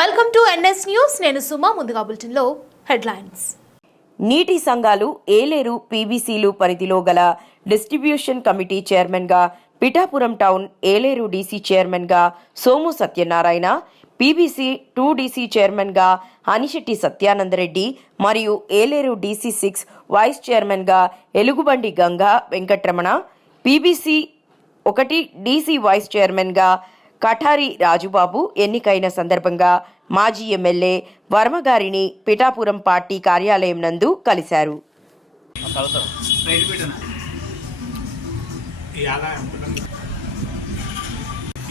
Welcome to NS news నేను సుమా ముందుగా బులెటిన్లో హెడ్లైన్స్. నీటి సంఘాలు ఏలేరు పీబీసీలు పరిధిలో గల డిస్ట్రిబ్యూషన్ కమిటీ చైర్మన్గా పిఠాపురం టౌన్ ఏలేరు డీసీ చైర్మన్గా Somu Satyanarayana PBC two DC చైర్మన్గా అనిశెట్టి సత్యానందరెడ్డి మరియు ఏలేరు డీసీ సిక్స్ వైస్ చైర్మన్గా ఎలుగుబండి గంగా వెంకట్రమణ పీబీసీ ఒకటి డీసీ వైస్ చైర్మన్గా కఠారి రాజుబాబు ఎన్నికైన సందర్భంగా మాజీ ఎమ్మెల్యే వర్మగారిని పిఠాపురం పార్టీ కార్యాలయం నందు కలిశారు.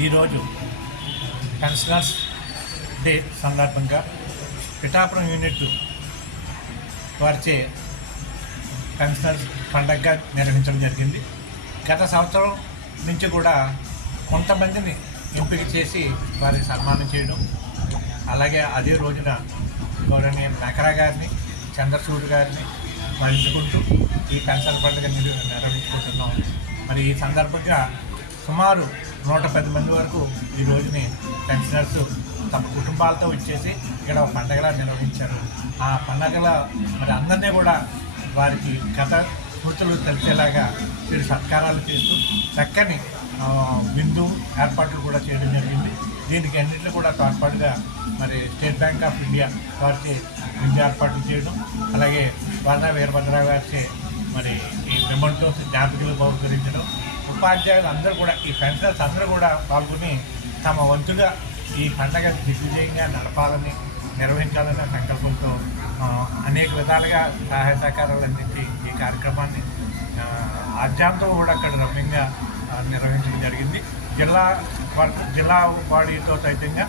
ఈరోజు పెన్షనర్స్ డే సందర్భంగా పిఠాపురం యూనిట్ వారిచే పెన్షనర్స్ పండగగా నిర్వహించడం జరిగింది. గత సంవత్సరం నుంచి కూడా కొంతమందిని ఎంపిక చేసి వారికి సన్మానం చేయడం. అలాగే అదే రోజున గౌరవనీయ మేకరా గారిని చంద్రచూడ్ గారిని మరించుకుంటూ ఈ పెన్షన్ పండుగ నిర్వహించుకుంటున్నాం. మరి ఈ సందర్భంగా సుమారు నూట పది మంది వరకు ఈ రోజుని పెన్షనర్స్ తమ కుటుంబాలతో వచ్చేసి ఇక్కడ ఒక పండగలా నిర్వహించారు. ఆ పండగల మరి అందరినీ కూడా వారికి గత స్మృతులు తెలిసేలాగా వీరు సత్కారాలు చేస్తూ చక్కని బిందు ఏర్పాట్లు కూడా చేయడం జరిగింది. దీనికి అన్నింటిలో కూడా తోడ్పాటుగా మరి స్టేట్ బ్యాంక్ ఆఫ్ ఇండియా వారిచే బిందు ఏర్పాట్లు చేయడం అలాగే వర్ణ వీరభద్రరావు గారిచే మరి ఈ మెమంటో జ్ఞాపికలు బహుకరించడం ఉపాధ్యాయులు అందరూ కూడా ఈ పెన్షనర్స్ అందరూ కూడా పాల్గొని తమ వంతుగా ఈ పండగ దిగ్విజయంగా నడపాలని నిర్వహించాలనే సంకల్పంతో అనేక విధాలుగా సహాయ సహకారాలు అందించి కార్యక్రమాన్ని ఆద్యాంతో కూడా అక్కడ రమ్యంగా నిర్వహించడం జరిగింది. జిల్లా జిల్లా బాడీతో సైతంగా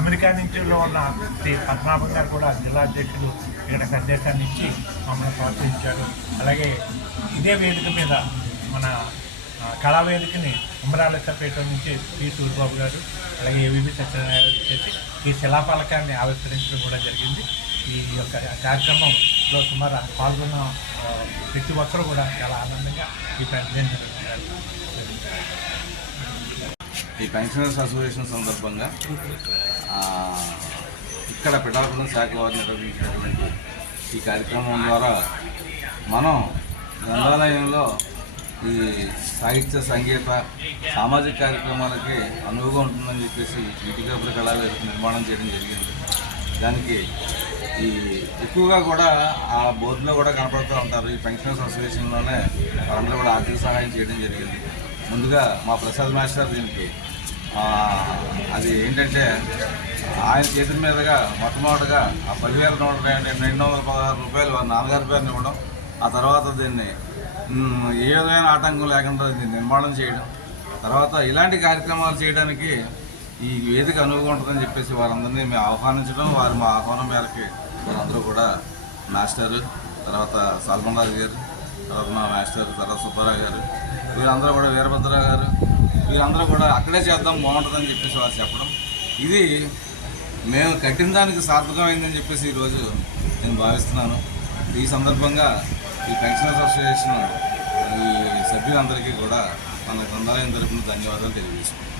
అమెరికా నుంచిలో ఉన్న శ్రీ పద్మనాభం గారు కూడా జిల్లా అధ్యక్షులు ఇక్కడ సందేశాన్ని ఇచ్చి మమ్మల్ని ప్రోత్సహించారు. అలాగే ఇదే వేదిక మీద మన కళావేదికని ఉమరాలెత్తపేట నుంచి పి సూర్యబాబు గారు అలాగే ఏవిబి సత్యనారాయణ గారు చేసి ఈ శిలాఫలకాన్ని ఆవిష్కరించడం కూడా జరిగింది. ఈ యొక్క కార్యక్రమం లో సుమారు పాల్గొన్న ప్రతి ఒక్కరు కూడా చాలా ఆనందంగా ఈ పెన్షన్ ఈ పెన్షనర్స్ అసోసియేషన్ సందర్భంగా ఇక్కడ పిఠాపురం శాఖ వారు నిర్వహించినటువంటి ఈ కార్యక్రమం ద్వారా మనం గ్రంథాలయంలో ఈ సాహిత్య సంగీత సామాజిక కార్యక్రమాలకి అనువుగా ఉంటుందని చెప్పేసి ఇటుకపుర ప్రకళాలు నిర్మాణం చేయడం జరిగింది. దానికి ఈ ఎక్కువగా కూడా ఆ బోర్డులో కూడా కనపడుతూ ఉంటారు. ఈ పెన్షనర్స్ అసోసియేషన్లోనే వాళ్ళందరూ కూడా ఆర్థిక సహాయం చేయడం జరిగింది. ముందుగా మా ప్రసాద్ మాస్టర్ దీనికి అది ఏంటంటే ఆయన చేతుల మీదుగా మొట్టమొదటిగా ఆ పదివేల నూట రెండు వందల పదహారు రూపాయలు వారి నాన్నగారి పేరుని ఇవ్వడం ఆ తర్వాత దీన్ని ఏ విధమైన ఆటంకం లేకుండా దీన్ని నిర్మాణం చేయడం తర్వాత ఇలాంటి కార్యక్రమాలు చేయడానికి ఈ వేదిక అనువుగా ఉంటుందని చెప్పేసి వారందరినీ మేము ఆహ్వానించడం వారు మా ఆహ్వానం మేరకి వారందరూ కూడా మాస్టర్ తర్వాత సల్మన్ రాజు గారు తర్వాత మా మాస్టర్ తర్వాత సుబ్బారావు గారు వీరందరూ కూడా వీరభద్రరావు గారు వీరందరూ కూడా అక్కడే చేద్దాం బాగుంటుందని చెప్పేసి వారు చెప్పడం. ఇది మేము కట్టిన దానికి సార్థకమైందని చెప్పేసి ఈరోజు నేను భావిస్తున్నాను. ఈ సందర్భంగా ఈ పెన్షనర్స్ అసోసియేషన్ ఈ సభ్యులందరికీ కూడా మన గ్రంథాలయం తరఫున ధన్యవాదాలు తెలియజేసుకుంటాం